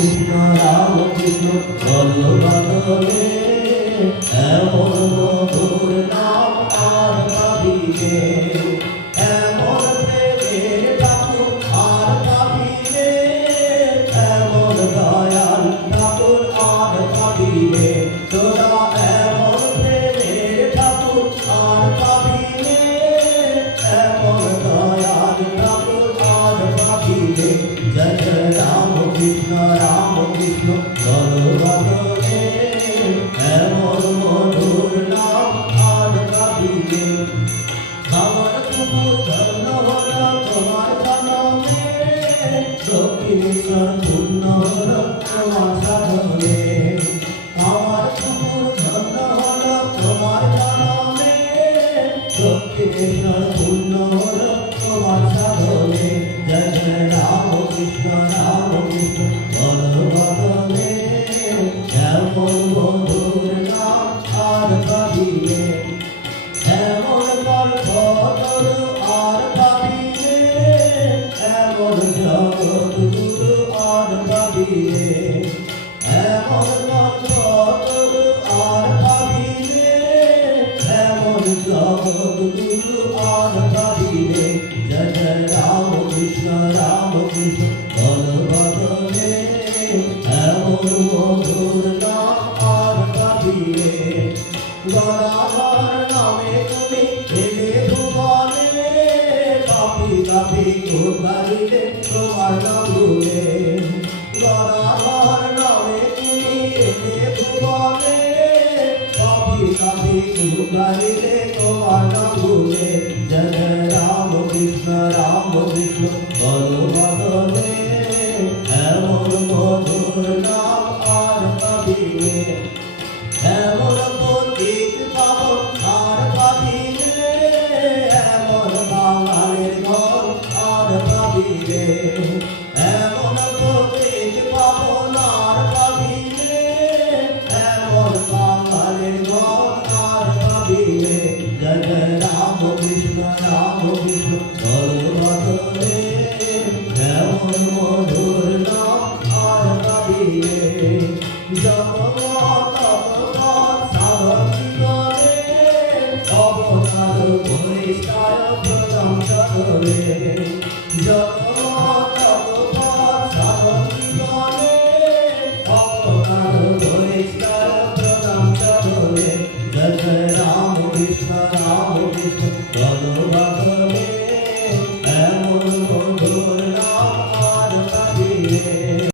রাম কৃষ্ণ বলো বদলে এমন মধুর নাম আর পাবিনে এমন প্রেমের ঠাকুর আর পাবিনে এমন দয়াল ঠাকুর আর পাবিনে তোরা এমন প্রেমের ঠাকুর আর পাবিনে এমন দয়াল ঠাকুর আর পাবিনে জয় জয় রাম কৃষ্ণ বলো বদলে এমন মধুর নাম আর পাবিনে আমার কুকুর ধন্য হল তোমার জনমে দক্ষিণেশ্বর পূর্ণ হল তোমার সাধনে আমার কুকুর ধন্য হল তোমার জনমে দক্ষিণেশ্বর পূর্ণ হল তোমার সাধনে জয় জয় রাম কৃষ্ণ বলো বদলে এমন মধুর নাম আর পাবিনে এমন গল্প তরু আর পাবিনে এমন জগৎ গুরু আর পাবিনে এমন গল্প তরু আর পাবিনে এমন জগৎ গুরু আর পাবিনে জয় জয় রাম কৃষ্ণ বলো বদলে এমন মধুর নাম আর পাবিনে গড়াবার নামে তুমি এলে ভুবনে কাপি কাপি কোথাইলে তোমার নাম ভুলে গড়াবার নামে তুমি এলে ভুবনে কাপি কাপি কোথাইলে তোমার নাম ভুলে জয় জয় রাম কৃষ্ণ বলো বদলে এমন মধুর নাম আর পাবিনে এমন পতিত পাবন আর পাবিনে এমন বাঙালির ঘর আর পাবিনে এমন পতিত পাবন আর পাবিনে এমন বাঙালির ঘর আর পাবিনে জয় জয় রাম কৃষ্ণ বলো বদলে এমন মধুর নাম আর পাবিনে জগৎ